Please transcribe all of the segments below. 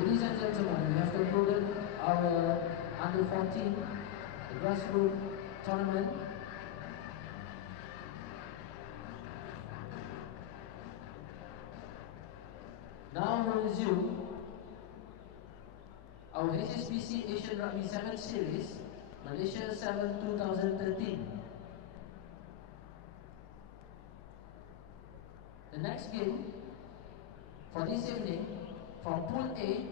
Ladies and gentlemen, we have concluded our under 14 grassroots tournament. Now we'll resume our HSBC Asian Rugby 7 Series, Malaysia 7 2013. The next game for this evening from Pool A,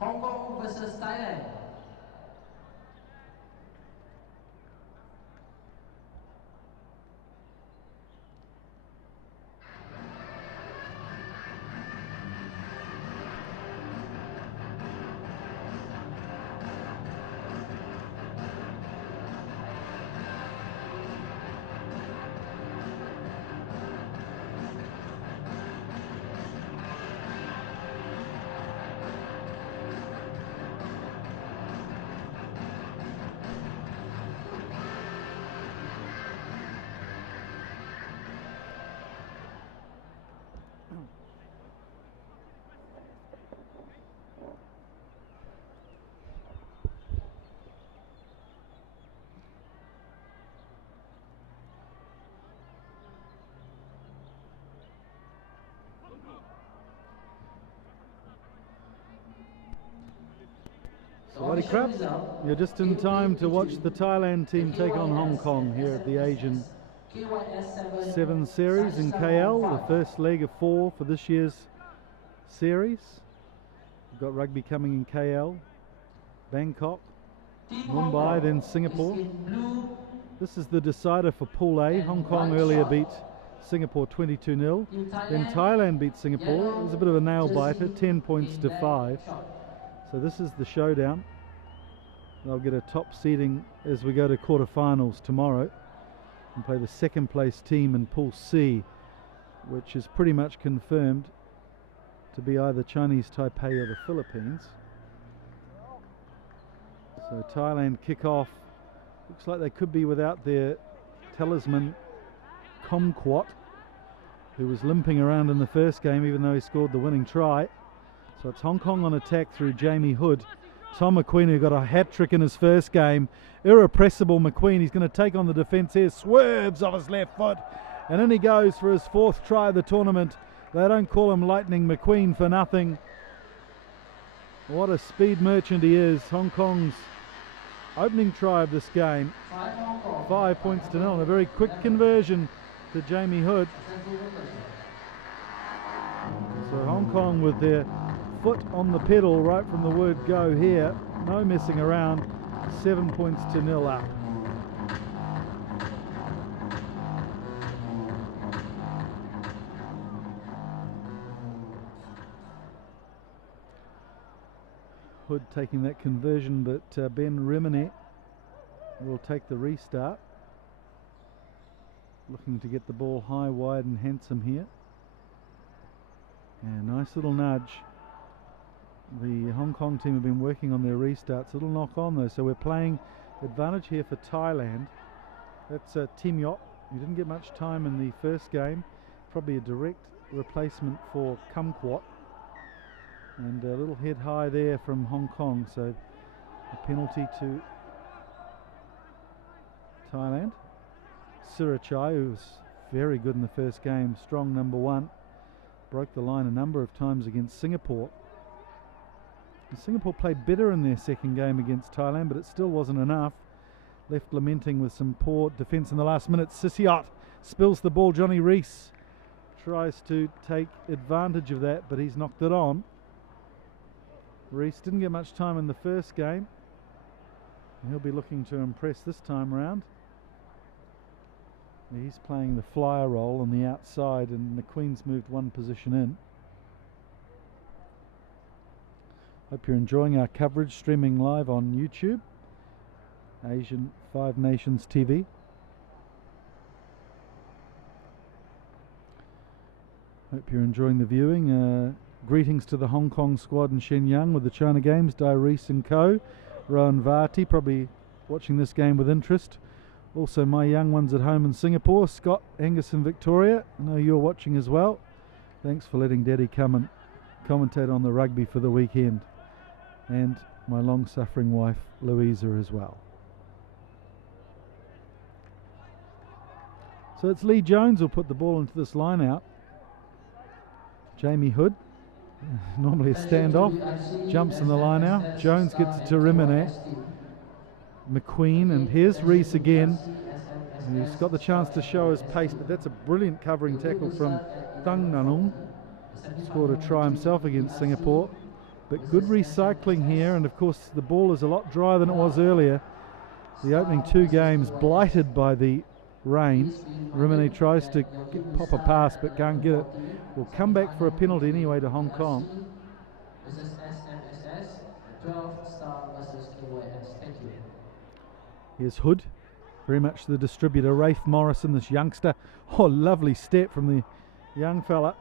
Hong Kong versus Thailand. Righty crap, you're just in time to watch the Thailand team take on Hong Kong here at the Asian 7 Series in KL, the first leg of 4 for this year's series. We've got rugby coming in KL, Bangkok, Mumbai, then Singapore. This is the decider for Pool A. Hong Kong earlier beat Singapore 22-0. Then Thailand beat Singapore. It was a bit of a nail biter, 10 points to 5. So this is the showdown. They'll get a top seeding as we go to quarterfinals tomorrow and play the second place team in Pool C, which is pretty much confirmed to be either Chinese Taipei or the Philippines. So Thailand kick off. Looks like they could be without their talisman Kumquat, who was limping around in the first game even though he scored the winning try. So it's Hong Kong on attack through Jamie Hood. Tom McQueen, who got a hat-trick in his first game. Irrepressible McQueen, he's going to take on the defence here. Swerves off his left foot. And in he goes for his 4th try of the tournament. They don't call him Lightning McQueen for nothing. What a speed merchant he is. Hong Kong's opening try of this game. 5 points to 0. A very quick conversion to Jamie Hood. So Hong Kong with their foot on the pedal right from the word go here. No messing around. 7 points to 0 up. Hood taking that conversion, but Ben Remine will take the restart. Looking to get the ball high, wide and handsome here. Yeah, nice little nudge. The Hong Kong team have been working on their restarts. Little knock on though, so we're playing advantage here for Thailand. That's Tim Yop. He didn't get much time in the first game. Probably a direct replacement for Kumquat. And a little head high there from Hong Kong, so a penalty to Thailand. Sirachai, who was very good in the first game, strong number 1. Broke the line a number of times against Singapore. And Singapore played better in their second game against Thailand, but it still wasn't enough. Left lamenting with some poor defence in the last minute. Sisiot spills the ball. Johnny Rees tries to take advantage of that, but he's knocked it on. Rees didn't get much time in the first game. He'll be looking to impress this time round. He's playing the flyer role on the outside, and McQueen's moved 1 position in. Hope you're enjoying our coverage, streaming live on YouTube, Asian 5 Nations TV. Hope you're enjoying the viewing. Greetings to the Hong Kong squad in Shenyang with the China Games, Dai Rees and co. Rowan Varty probably watching this game with interest. Also my young ones at home in Singapore, Scott, Angus and Victoria. I know you're watching as well. Thanks for letting Daddy come and commentate on the rugby for the weekend. and my long-suffering wife Louisa as well. So it's Lee Jones who'll put the ball into this line out. Jamie Hood, normally a standoff, jumps in the line out. Jones gets it to Rimene. McQueen, and here's Reese again. He's got the chance to show his pace, but that's a brilliant covering tackle from Thang Nanung. Scored a try himself against Singapore. But good recycling here, and of course the ball is a lot drier than it was earlier. The opening two games blighted by the rain. Rimene tries to pop a pass but can't get it. Will come back for a penalty anyway to Hong Kong. Here's Hood, very much the distributor. Rafe Morrison, this youngster. Oh, lovely step from the young fella.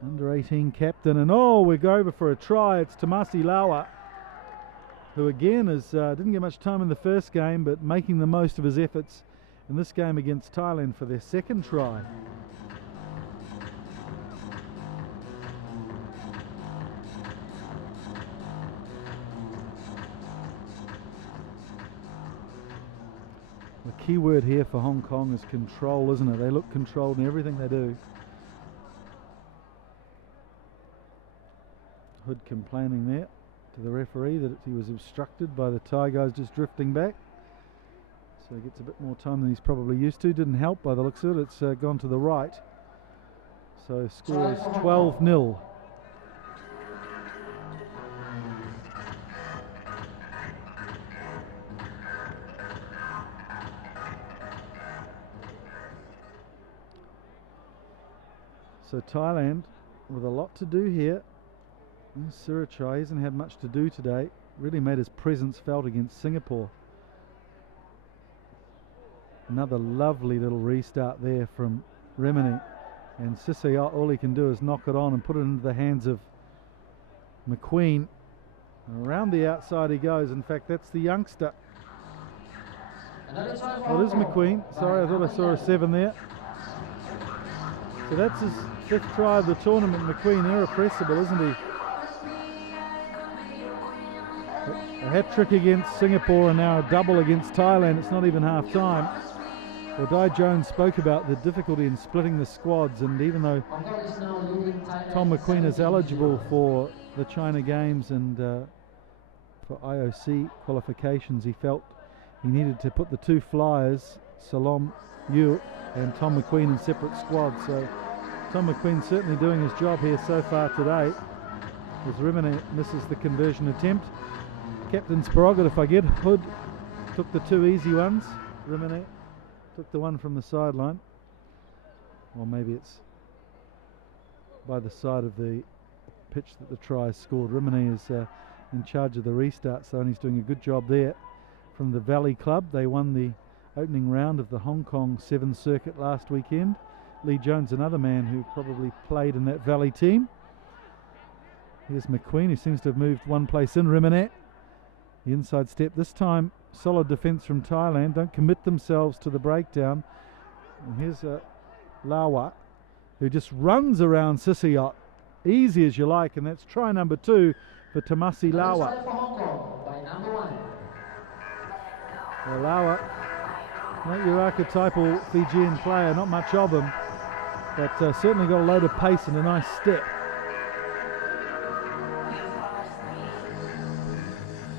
Under 18 captain, and oh, we go over for a try. It's Tamasi Lawa, who again didn't get much time in the first game, but making the most of his efforts in this game against Thailand for their second try. The key word here for Hong Kong is control, isn't it? They look controlled in everything they do. Hood complaining there to the referee that he was obstructed by the Thai guys just drifting back. So he gets a bit more time than he's probably used to. Didn't help by the looks of it. It's gone to the right. So score is 12-0. So Thailand with a lot to do here. Surachai hasn't had much to do today. Really made his presence felt against Singapore. Another lovely little restart there from Rimene. And Sissayot, all he can do is knock it on and put it into the hands of McQueen. And around the outside he goes. In fact, that's the youngster. Oh, it is McQueen. Sorry, I thought I saw a 7 there. So that's his 5th try of the tournament. McQueen, irrepressible, isn't he? A hat-trick against Singapore and now a double against Thailand. It's not even half-time. Well, Dai Jones spoke about the difficulty in splitting the squads, and even though Tom McQueen is eligible for the China Games and for IOC qualifications, he felt he needed to put the two flyers, Salom Yu and Tom McQueen, in separate squads. So Tom McQueen certainly doing his job here so far today, as Rimene misses the conversion attempt. Captain's prerogative, I get. Hood took the two easy ones. Rimene took the one from the sideline. Or maybe it's by the side of the pitch that the try is scored. Rimene is in charge of the restart, so and he's doing a good job there. From the Valley Club, they won the opening round of the Hong Kong 7 circuit last weekend. Lee Jones, another man who probably played in that Valley team. Here's McQueen, who seems to have moved one place in. Rimene, the inside step this time. Solid defence from Thailand, don't commit themselves to the breakdown. And here's Lawa, who just runs around Sissayot, easy as you like, and that's try number 2 for Tamasi Lawa. Well, Lawa, not your archetypal Fijian player, not much of him, but certainly got a load of pace and a nice step.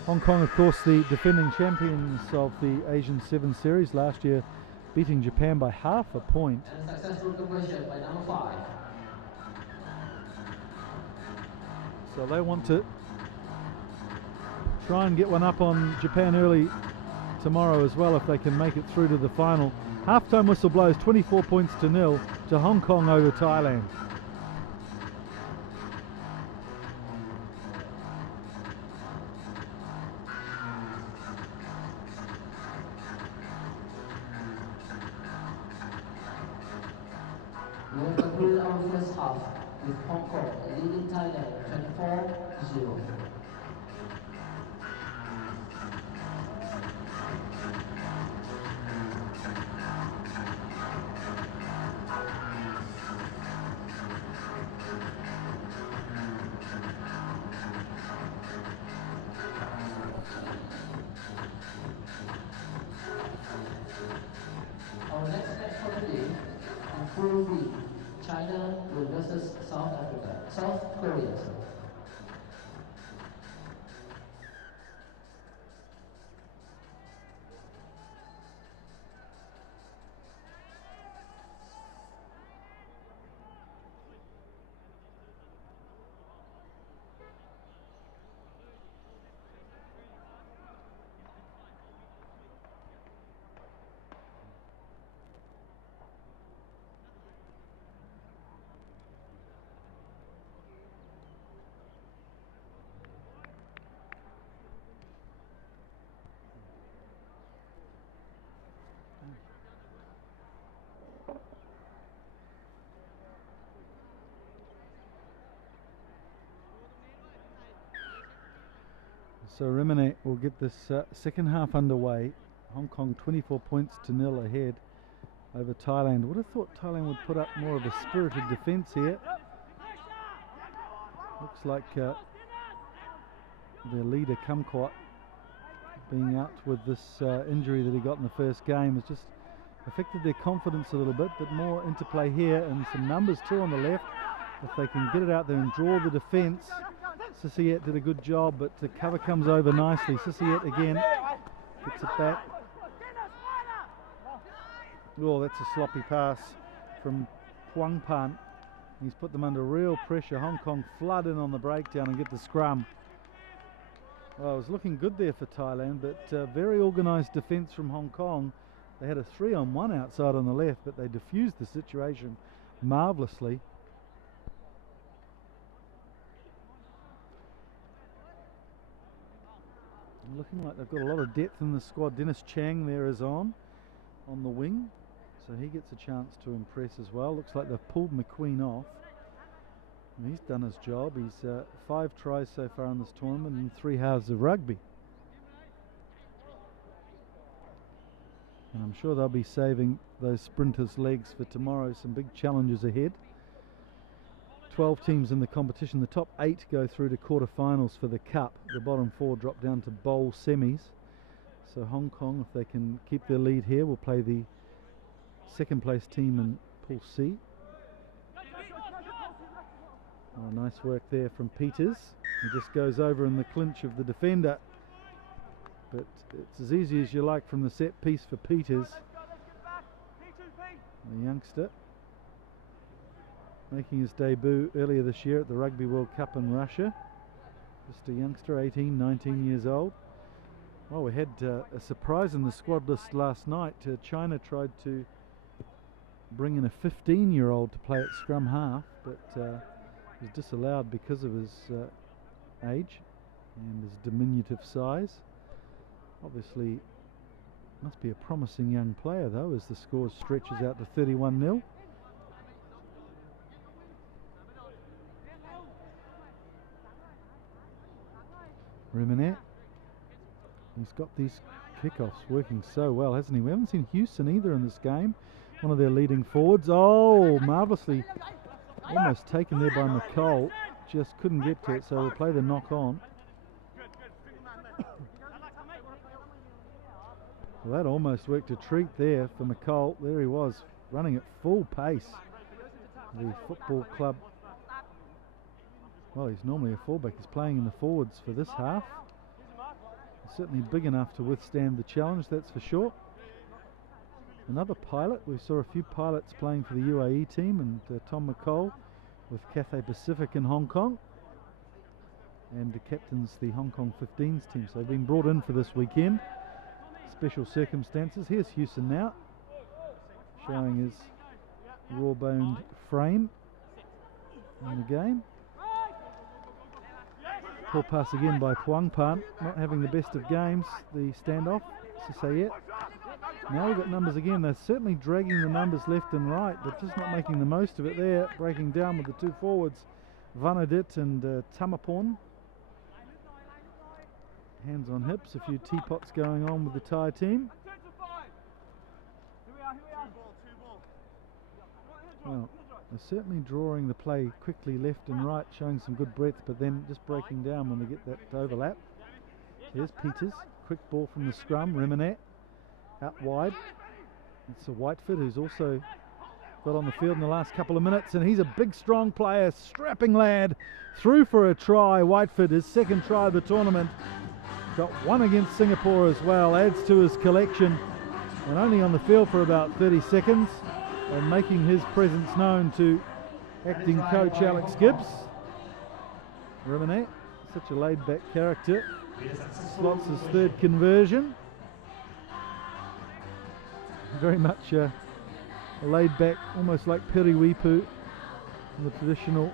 Hong Kong, of course, the defending champions of the Asian 7 Series last year, beating Japan by half a point. And successful conversion by number 5. So they want to try and get one up on Japan early tomorrow as well, if they can make it through to the final. Half-time whistle blows, 24 points to 0 to Hong Kong over Thailand. We have concluded our first half with Hong Kong leading Thailand 24-0. versus South Korea. So Remene will get this second half underway. Hong Kong 24-0 ahead over Thailand. Would have thought Thailand would put up more of a spirited defence here. Looks like their leader Kumquat, being out with this injury that he got in the first game, has just affected their confidence a little bit, but more interplay here and some numbers too on the left. If they can get it out there and draw the defence. Sisiet did a good job, but the cover comes over nicely. Sisiet again gets it back. Oh, that's a sloppy pass from Huang Pan. He's put them under real pressure. Hong Kong flood in on the breakdown and get the scrum. Well, it was looking good there for Thailand, but very organised defence from Hong Kong. They had a 3-on-1 outside on the left, but they diffused the situation marvellously. Looking like they've got a lot of depth in the squad. Dennis Chang there is on the wing, so he gets a chance to impress as well. Looks like they've pulled McQueen off. And he's done his job. He's 5 tries so far in this tournament and 3 halves of rugby. And I'm sure they'll be saving those sprinters' legs for tomorrow. Some big challenges ahead. 12 teams in the competition. The top 8 go through to quarterfinals for the Cup. The bottom 4 drop down to bowl semis. So Hong Kong, if they can keep their lead here, will play the second place team in Pool C. Oh, nice work there from Peters. He just goes over in the clinch of the defender. But it's as easy as you like from the set piece for Peters, the youngster, making his debut earlier this year at the Rugby World Cup in Russia. Just a youngster, 18, 19 years old. Well, we had a surprise in the squad list last night. China tried to bring in a 15-year-old to play at scrum half, but was disallowed because of his age and his diminutive size. Obviously, must be a promising young player though, as the score stretches out to 31-0. Remene, he's got these kickoffs working so well, hasn't he? We haven't seen Houston either in this game, one of their leading forwards. Oh, marvellously, almost taken there by McCole, just couldn't get to it, so we'll play the knock on. Well, that almost worked a treat there for McCole. There he was, running at full pace. The football club, well, he's normally a fullback. He's playing in the forwards for this half. He's certainly big enough to withstand the challenge, that's for sure. Another pilot. We saw a few pilots playing for the UAE team, and Tom McCole with Cathay Pacific in Hong Kong, and captains the Hong Kong 15s team. So they've been brought in for this weekend. Special circumstances. Here's Houston now, showing his raw-boned frame in the game. Poor pass again by Huang Pan, not having the best of games. The standoff, Sisayet. Now we've got numbers again. They're certainly dragging the numbers left and right, but just not making the most of it there. Breaking down with the 2 forwards, Vanadit and Tamapon. Hands on hips, a few teapots going on with the Thai team. Well, they're certainly drawing the play quickly left and right, showing some good breadth, but then just breaking down when they get that overlap. Here's Peters, quick ball from the scrum. Remene out wide. It's a Whitefoot who's also got on the field in the last couple of minutes, and he's a big, strong player, strapping lad, through for a try. Whiteford, his second try of the tournament, got one against Singapore as well, adds to his collection, and only on the field for about 30 seconds, and making his presence known to acting coach Alex Gibbs. Rimanet, such a laid-back character, slots his third conversion. Very much laid back, almost like Piriwipu in the traditional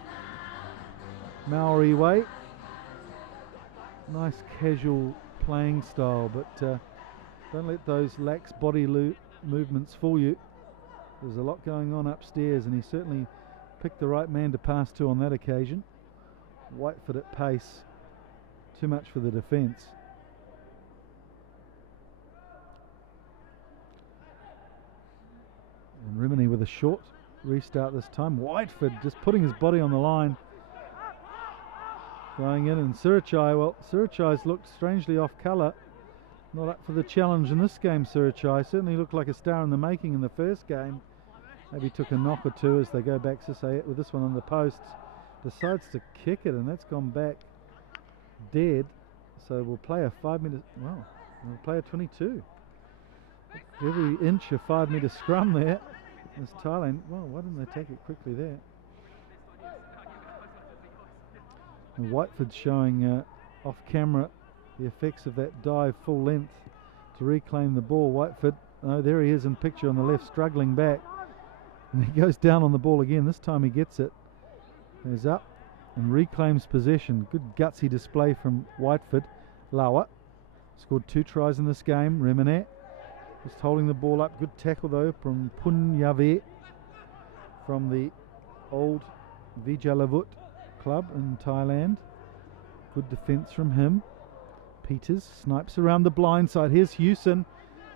Maori way. Nice casual playing style, but don't let those lax body movements fool you. There's a lot going on upstairs, and he certainly picked the right man to pass to on that occasion. Whitefoot at pace, too much for the defence. And Rimini with a short restart this time. Whiteford just putting his body on the line. Going in, and Surichai, well, Surichai's looked strangely off colour. Not up for the challenge in this game, Surichai. Certainly looked like a star in the making in the first game. Maybe took a knock or two as they go back to say it with this one on the posts. Decides to kick it, and that's gone back dead. So we'll play a 5 minute, well, we'll play a 22. Every inch a 5 metre scrum there. As Thailand, well, why didn't they take it quickly there? And Whiteford showing off camera the effects of that dive full length to reclaim the ball. Whiteford, oh, there he is in picture on the left, struggling back. And he goes down on the ball again. This time he gets it. Goes up and reclaims possession. Good gutsy display from Whiteford. Lawa scored 2 tries in this game. Remenet just holding the ball up. Good tackle though from Punyave from the old Vijalavut club in Thailand. Good defence from him. Peters snipes around the blind side. Here's Hewson,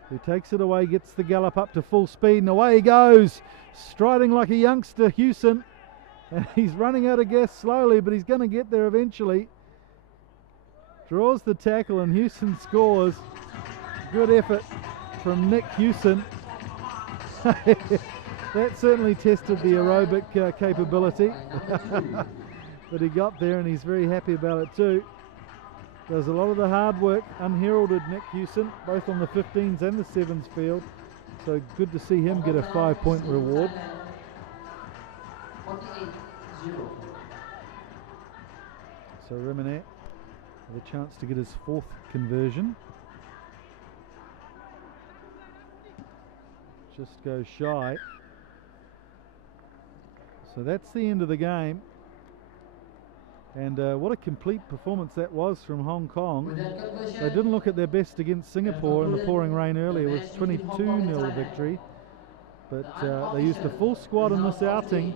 who takes it away, gets the gallop up to full speed, and away he goes, striding like a youngster, Hewson. And he's running out of gas slowly, but he's going to get there eventually. Draws the tackle, and Hewson scores. Good effort from Nick Hewson. That certainly tested the aerobic capability. But he got there, and he's very happy about it too. Does a lot of the hard work, unheralded Nick Hewson, both on the 15s and the 7s field. So good to see him get a 5-point reward. 48-0. So Remenet with a chance to get his 4th conversion. Just goes shy. So that's the end of the game. And what a complete performance that was from Hong Kong. They didn't look at their best against Singapore in the pouring rain earlier. It was 22-0 victory. But they used a full squad in this outing.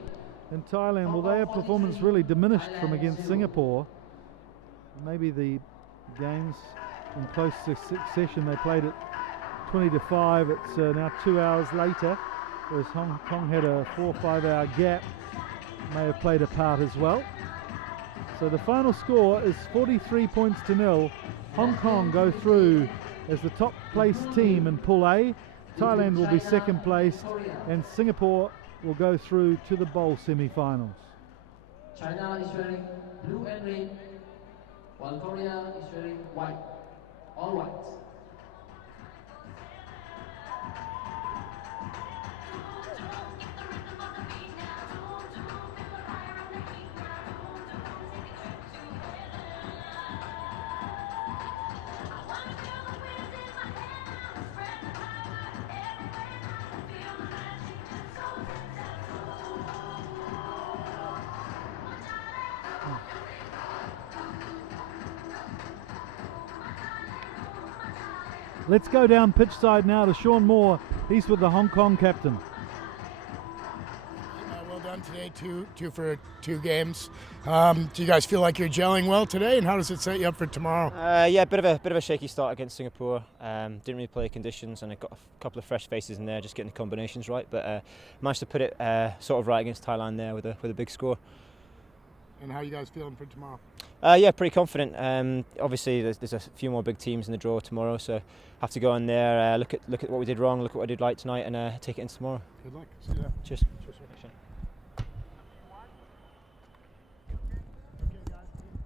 In Thailand, well, their performance really diminished from against Singapore. Maybe the games in close succession, they played at 20-5. It's now 2 hours later, whereas Hong Kong had a 4 or 5 hour gap. May have played a part as well. So the final score is 43 points to 0. Hong Kong go through as the top placed team in Pool A. Thailand will be second placed, and Singapore will go through to the bowl semi-finals. China is wearing blue and red, while Korea is wearing white, all white. Let's go down pitch side now to Sean Moore. He's with the Hong Kong captain. Well done today, two for 2 games. Do you guys feel like you're gelling well today, and how does it set you up for tomorrow? Yeah, bit of a shaky start against Singapore. Didn't really play conditions, and I got a couple of fresh faces in there, just getting the combinations right. But managed to put it sort of right against Thailand there with a big score. And how you guys feeling for tomorrow? Yeah, pretty confident. Obviously, there's a few more big teams in the draw tomorrow, so have to go in there, look at what we did wrong, look at what I did right tonight, and take it into tomorrow. Good luck. See you there. Cheers. Cheers.